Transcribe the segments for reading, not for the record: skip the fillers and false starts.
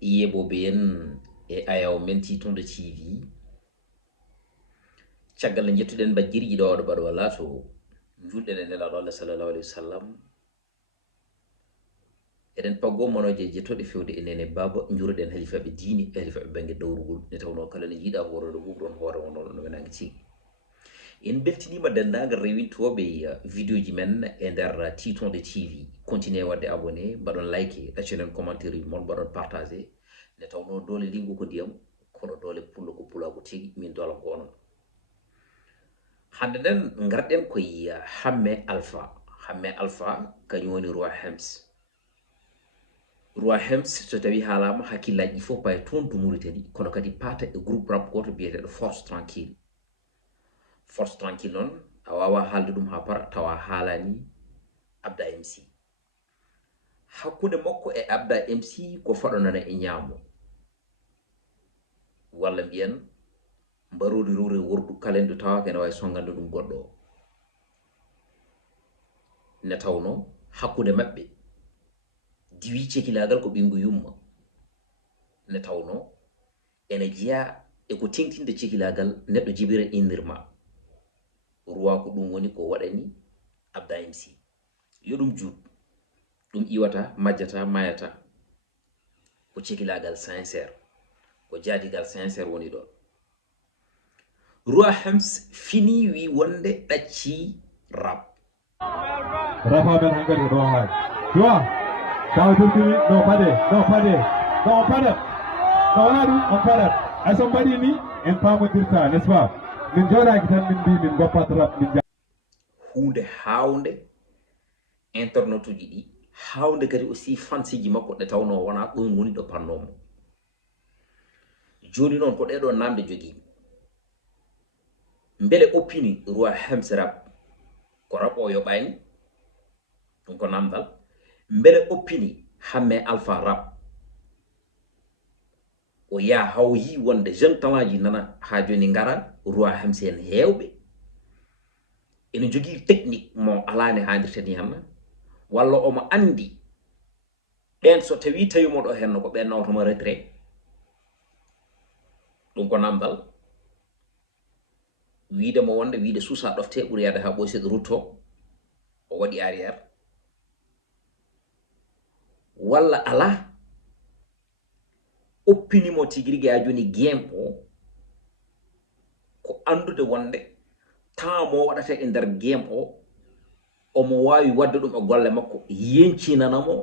Yeboɓen e ayaw men titonde TV caggal nde jettuɗen bajjirji ɗo waɗo baɗo wala to julɗen e nelaɗo Allah sallallahu alaihi wasallam eɗen paggo monoje jettoɗe fewde enene baba juruɗen halifaɓe diini e halifaɓe banggue dawrugol nde tawno kala ne jiiɗa horoɗo ɓuɓɗon hoore won no menangue tigi en beltinima dendagal rewintoɓe vidéo ji men e nder titonde TV continuer wadde abonné mbaɗon like ɗaccenen commentaire mon mbaɗon partagé nde tawno dole lingu ko ndiyam kono dole pullo ko pulago tigi min dola ko onon hande nden garɗen koye hamme alpha kañum woni roi hems roi hems so tawi haalama hakkillaji ɗi fof paye toon to Mauritanie kono kadi paata e groupe rap goto biyeteɗo force tranquille noon a wawa haalde ɗum ha para tawa haalani abda mc hakkude makko e abda mc ko faɗonana e ñaamo walla mbiyen mbarodi rewre wordu kalendo tawa kene wawi songande ɗum goɗɗo o ne tawno hakkude maɓɓe diwi cekilagal ko ɓingu yumma ne tawno ene jeeya eko tengtinde cekilagal neɗɗo jibira innirma ruwa ko ɗum woni ko waɗani abda mc yo ɗum juut ɗum iwata majjata mayata ko cekilagal sincére ko jaadigal sincére woni ɗon roi hems fini wi wonde ɗacci rap rafaɓen hankadi ɗo hay jowa taw turtini no paɗe no on paɗat no wona ɗum on paɗat ay son mbaɗi ni en pamodirta n'est ce pas min joɗaki tan min mbi min goppat rap min hunde hawnde internet uji ɗi hawnde kadi aussi fansiji makko ɗe tawno wona ɗum woni ɗo pannomo joni noon ko ɗeɗo namde jogui beele oppini roi hems rap ko rap o yoɓani ɗum ko namdal beele oppini hamme alpha rap o yaa haw yi wonde jeune talent ji nana ha joni ngara roi hems en hewɓe ene jogui technique mo alani handirten yanna walla omo andi ɓen so tawi tawimo ɗo henno ko ɓen nawtoma retrait ɗum ko namdal wiide mo wonde wiide suusa ɗofte ɓuuri yaade ha ɓoyseɗo rutto o waɗi arrière walla ala oppinimo tigirigui ha joni game o ko andude wonde temps mo waɗata e nder game o omo wawi wadde ɗum e golle makko yencinanamo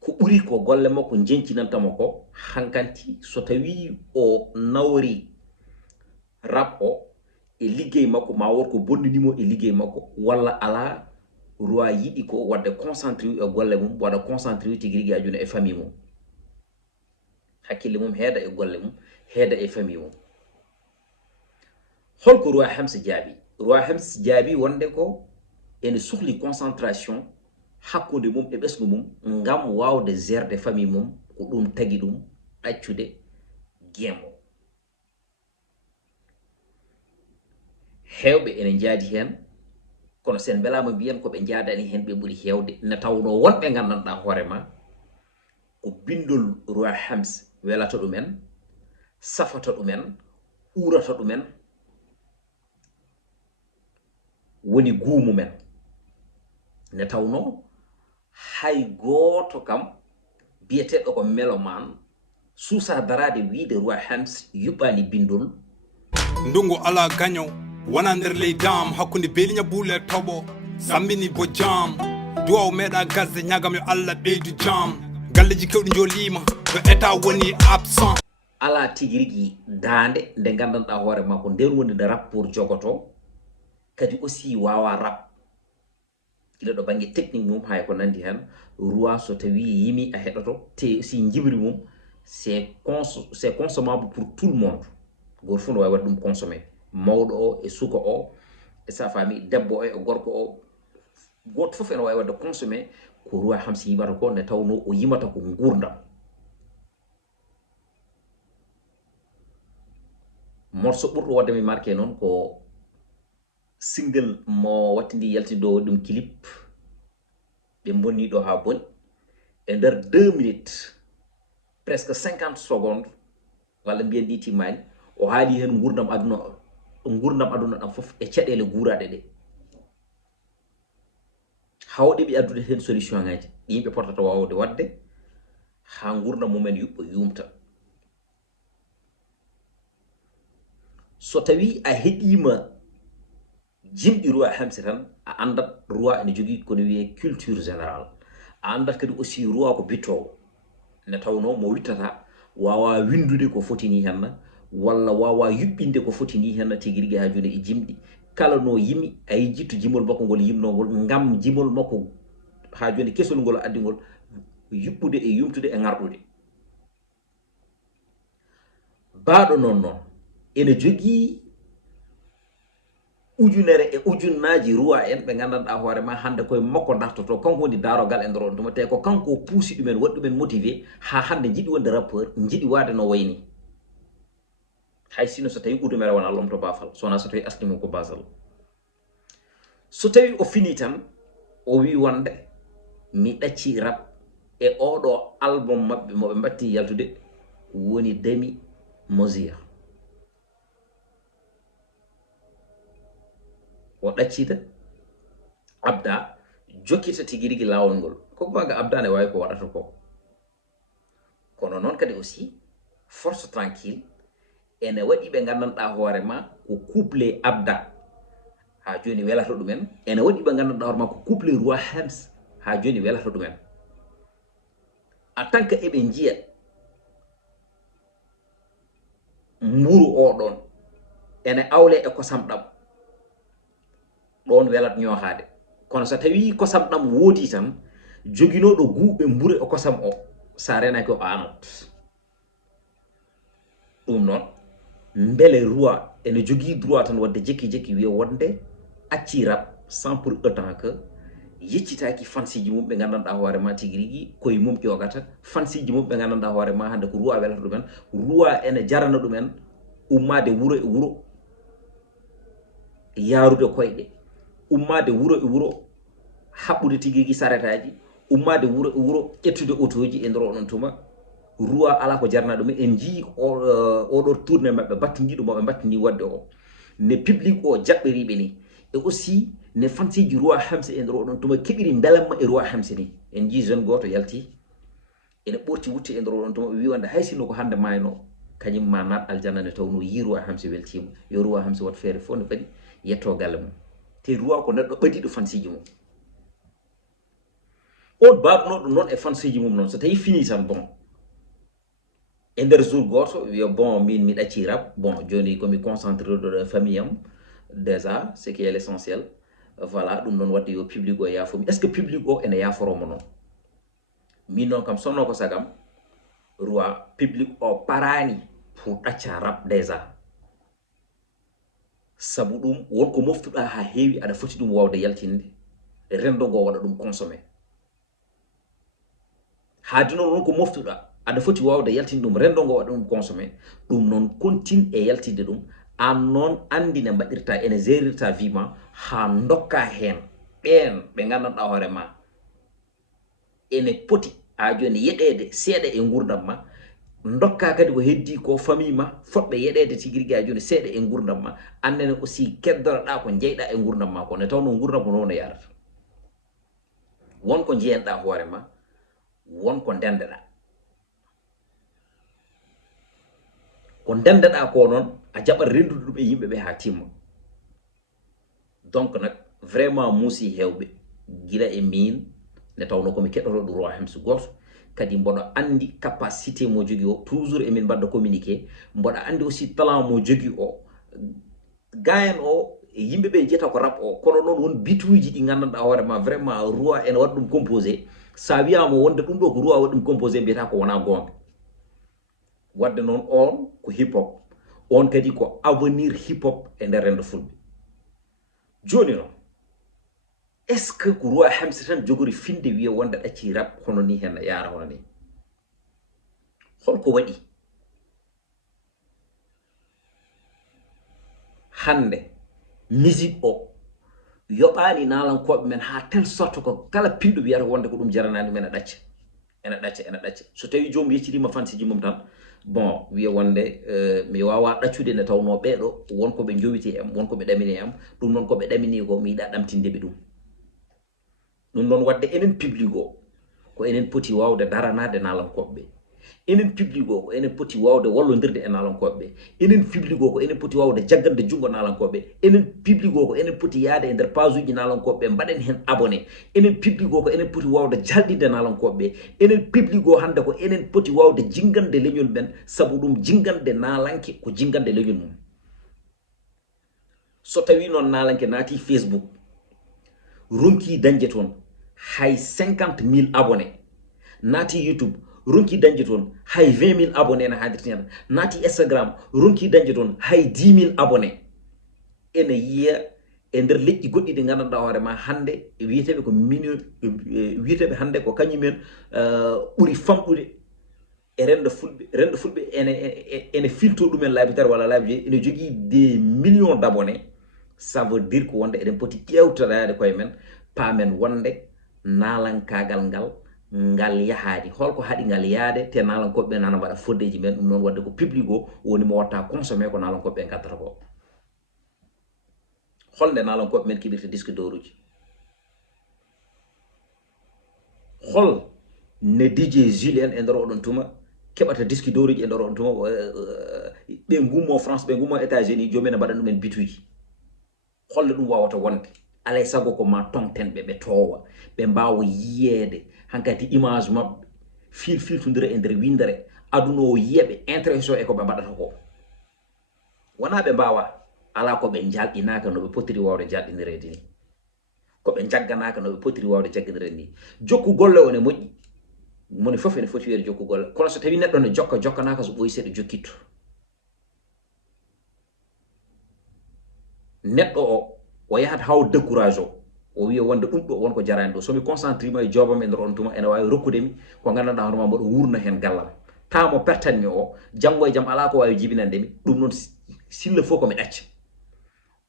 ko ɓuri ko golle makko jencinantamo ko hankanti so tawi o nawri rap o e liggey makko ma wor ko bonnanimo e liggey makko walla ala roi yiɗi ko wadde concentré e golle mum waɗa concentré tigirigui ha joni e famille mum hakkille mum heeda e golle mum heeda e famille mum holko roi hems jaabi roi hems jaabi wonde ko ene sohli concentration hakkude mum e ɓesgu mum ngam wawde gerde famille mum ko ɗum tagui ɗum ɗaccude game o hewɓe ene jaadi hen kono sen belama mbiyen koɓe jaadani hen ɓe ɓuuri hewde ne tawno wonɓe gandanɗa hoorema ko bindol roi hems welata ɗumen safata ɗumen urata ɗumen woni guumumen ne tawno hay goto kam biyeteɗo ko meloman suusa darade wiide roi hems yuɓɓani bindol ndungu ala gaño wona nder leydam hakkunde beeliña buule toɓo sammini bo jam duwaw meeɗa gasde ñagam yo allah ɓeydu jam galleji kewɗi jolima to état woni absent ala tigirigui dande nde gandanɗa hoore ma ko nden woni nde rapport jogoto kadi aussi wawa rap ila ɗo banggue technique mum hay ko nandi hen roi so tawi yimi a heɗoto te si jibri mum c'est consommable pour tout le monde goto fof no wawi wadde ɗum consommé mawɗo o e suka o e sa fami debbo o e gorko o goto fof ene wawi wadde consommé ko roi hems yimata ko ne tawno o yimata ko gurdam morceau ɓurɗo wadde mi marqué noon ko single mo wattidi yaltido ɗum clip ɓe bonni ɗo ha boni e nder 2 minutes presque 50 secondes walla mbiyen ɗi timmani o haali hen gurdam aduna ɗam fof e caɗele guuraɗe ɗe hawɗe ɓe addude hen solution ngaji ɗi yimɓe potata wawde wadde ha gurdam mumen yuɓɓo yumta. So tawi a heɗima jimɗi roi hems tan a andat roi ene jogui kono wiye culture générale, a andat kadi aussi roi ko bittowo ne tawno mo wittata wawa windude ko fotini henna walla wawa yuɓɓinde ko fotini henna tigui rigui ha joni e jimɗi kala no yimi ay jitto jimol makko ngol yimnogol ngam jimol makko ha joni kesol ngol addingol yuɓɓude e yumtude e ngarɗude. Baɗo non ene jogui ujunere e ujunnaji roi en ɓe gandanɗa hoorema hande koye makko dartoto kanko woni darogal e nder on tuma te ko kanko puusi ɗumen waɗi ɗumen motivé ha hande jiɗi wonde rappeur jiɗi wade no wayni hay sino so tawi udumere wona lomto bafal sona so tawi asli mum ko basal. So tawi o fini tan o wi wonde mi ɗacci rap e oɗo album mabɓe moɓe mbatti yaltude woni demi mesure o ɗaccita abda jokkita tigui rigui lawol ngol ko baga abda ne wawi ko waɗata ko kono noon kadi aussi force tranquille ene waɗi ɓe gandanɗa hoorema ko couple abda ha joni welata ɗumen ene waɗi ɓe gandanɗa hoorema ko couple roi hems ha joni welata ɗumen en tant que eɓe jiya mburu oɗon ene awle e kosam ɗam ɗon welat ñohade kono so tawi kosam ɗam woodi tan joguinoɗo guuɓe mbure e kosam o sa renaki o anat ɗum noon beele roi ene jogui droit tan wadde jekki wiya wonde acci rap sans pour autant que yeccitaki fansiji mum ɓe gandanɗa hoorema tigui rigui koye mum ƴogata fansiji mum ɓe gandanɗa hoorema hande ko roi welata ɗumen roi ene jarana ɗumen ummade wuro e wuro yarude koyɗe ummade wuro e wuro haɓɓude tigui rigui saretaji ummade wuro e wuro ƴettude autoji e nder oɗon tuma roi ala ko jarna ɗum en jii oɗo tourné mabɓe battiniɗo moɓe battini wadde o ne public o jaɓɓiriɓe ni e aussi ne fansiji roi hems e nder oɗon tuma keɓiri belamma e roi hems ni en jii jeune goto yalti ene ɓorti wutti e nder oɗon tuma ɓe wi wonde hay sinno ko hande mayno kañum ma nat aljanna ne tawno yi roi hems weltima yo roi hems wat feere fof ne ɓaɗi yetto galle mum te roi ko neɗɗo ɓadiɗo fansiji mum on baɗunoɗo noon e fansiji mum noon so tawi fini tan bon e nder jour goto wiya bon min mi ɗacci rap bon joni komi concentré ɗo famille am déjà ce qui est l'essentiel voilà ɗum noon wadde yo public o yafomi est ce que public o ene yaforomo noon min noon kam sonno ko sagam roi public o parani pour ɗacca rap déjà sabu ɗum wonko moftuɗa ha heewi aɗa foti ɗum wawde yaltinde rendo ngo waɗa ɗum consommé haadi noon wonko moftuɗa aɗa foti wawde yaltinde ɗum rendo ngo waɗa ɗum consommé ɗum noon continue e yaltinde ɗum an noon andi ne mbaɗirta ene gérirta vie ma ha dokka hen ɓen ɓe gandanɗa hoorema ene poti ha joni yeɗede seeɗa e gurdam ma dokka kadi ko heddi ko famille ma fotɓe yeɗede tigui rigui ha joni seeɗa e gurdam ma annene aussi keddoroɗa ko jeyɗa e gurdam ma ko ne tawno gurdam ko noon yarata wonko jiyanɗa hoorema wonko ndendeɗa ko ndendeɗa ko noon a jaɓat rendude ɗum e yimɓeɓe ha timma donc nak vraiment muusi hewɓe gila e min ne tawno komi keɗotoɗo roi hems goto kadi mboɗo andi capacité mo jogui o toujours emin mbadda communiqué mboɗo andi aussi talent mo jogui o gayen o yimɓeɓe jiyata ko rap o kono noon won bituji ɗi gandanɗa hoorema vraiment roi ene waɗa ɗum composé sa wiyama wonde ɗum ɗo ko roi waɗi ɗum composé mbiyata ko wona gonga wadde noon on ko hip hop on kadi ko avenir hip hop e nder rendo fulɓe joni noon est ce que ko roi hems tan jogori finde wiya wonde ɗacci rap hono ni hen yaara hono ni holko waɗi hande musique o yoɓaani naalankoɓe men haa tel sorte ko kala pinɗo wiyata wonde ko ɗum jaranaani men ena ɗacca so tawi joomum yeccitima fansiji mum tan bon wiya wonde mi wawa ɗaccude nde tawno ɓeeɗo wonko ɓe jowiti em wonko ɓe ɗamini em ɗum noon koɓe ɗamini ko mi yiɗa ɗamtindeɓe ɗum noon wadde enen public o ko enen poti wawde daranade naalankoɓe ɓe enen public o ko enen poti wawde wallodirde e naalankoɓe ɓe enen public o ko enen poti wawde jaggande jungo naalankoɓe ɓe enen public o ko enen poti yaade e nder page uji naalankoɓe ɓe mbaɗen hen abonné enen public o ko enen poti wawde jalɗinde naalankoɓe ɓe enen public o hande ko enen poti wawde jingande leñol men saabu ɗum jingande naalanke ko jingande leñol mum so tawi noon naalanke naati Facebook ronki dañde toon hay 50.000 abonné naati YouTube ronki dañde toon hay 20.000 abonné na haadirti hen naati Instagram ronki dañde toon hay 10.000 abonné ene yiya e nder leƴƴi goɗɗi ɗi gandanɗa hoorema hande wiyeteɓe ko wiyeteɓe hande ko kañumen ɓuuri famɗude e rendo fulɓe ene filto ɗumen laabi tati walla laabi joyyi ene jogui des millions d'abonnés ça veut dire ko wonde eɗen poti ƴewtorade koye men paamen wonde naalankagal ngal yahaadi holko haɗi ngal yaade te naalankoɓe ɓe nana mbaɗa foddeji men ɗum noon wadde ko public o woni mo watta consommé ko naalankoɓe ɓe gaddata ko holnde naalankoɓe men keɓirta disque d'or uji hol ne DJ Jules en e nder oɗon tuma keɓata disque d'or uji e nder oɗon tuma ɓe gummo France ɓe gummo États-Unis jomum ene mbaɗan ɗumen bituji holle ɗum wawata wonde alay sago ko ma tongtenɓe ɓe towa ɓe mbawa yiyeede hankadi image mabɓe filtodira e nder windere aduna o yiyaɓe intéressé e ko ɓe mbaɗata ko wona ɓe mbawa ala ko ɓe jalɗinaka no ɓe potiri wawde jalɗinirede ni ko ɓe jagganaka no ɓe potiri wawde jagganirede ni jokku golle o ne moƴƴi moni foof ene foti wiyede jokku golle kono so tawi neɗɗo ne jokkanaka so ɓooyi seeɗa jokkitto neɗɗo o yahat haw décourage o wiya wonde ɗum ɗo wonko jarani ɗo somi concentré ma e joobam e nder on tuma ene wawi rokkudemi ko gandanɗa hoorema mboɗo wurna hen gallam tamo pertanmi o janggo e jaam ala ko wawi jibinandemi ɗum noon silla fof komi ɗacca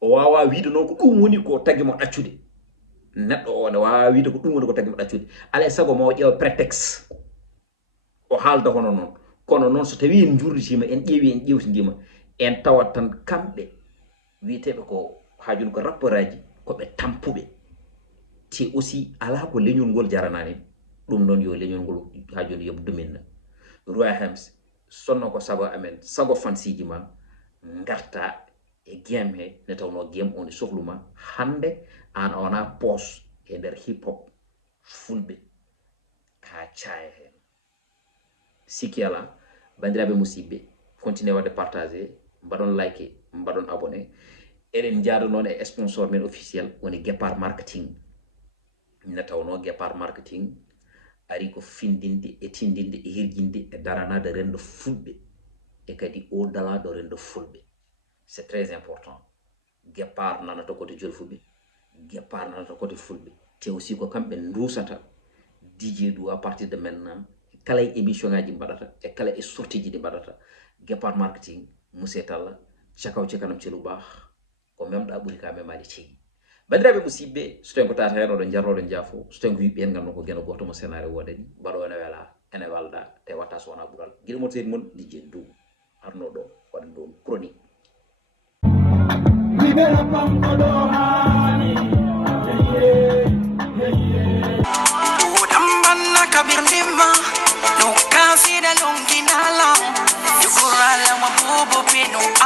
o wawa wiide noon ko ɗum woni ko tagui mo ɗaccude neɗɗo o ne wawa wiide ko ɗum woni ko tagui mo ɗaccude alay saago ma o ƴeewa prétexte o haalda hono noon kono noon so tawi en jurditima en ƴeewi en ƴewtidima en tawat tan kamɓe wiyeteɓe ko hajun ko rapport aji koɓe tampuɓe te aussi ala ko leñol ngol jaranani ɗum noon yo leñol ngol ha joni yoɓ duminna ROI HEMS sonno ko sago amen sago fansiji ma garta e game he ne tawno game on sohluma hande an ona pos e nder hip hop fulɓe ha caaya hen sikki ala bandiraɓe musidɓe continue wadde partagé mbaɗon like mbaɗon abonné eɗen jaada noon e sponsor men officiel woni Guépard marketing ne tawno Guépard marketing ari ko findinde e tindinde e hirjinde e daranade rendo fulɓe e kadi au delà de rendo fulɓe c'est très important Guépard nanata kote jolfuɓe Guépard nanata kote fulɓe te aussi ko kamɓe dusata DJ du à partir de maintenant kala e émission ngaji mbaɗata e kala e sortie ji ɗi mbaɗata Guépard marketing monsieur Talla cakaw cikanam celu baax ko memɗa ɓuuri ka memade ceeƴi bandiraɓe musidɓe so tawi ko tata hen oɗon jarroɗon jaafo so tawi ko yiɓɓe hen gandon ko gueno goto mo scénario wodani mbaɗo ene wela ene walda te watta so wona ɓuural guiɗo mo seedi moon DJ du arno ɗo waɗa ɗon chronique kabir ndimma no kasi da longinala yukurala mabubu pinu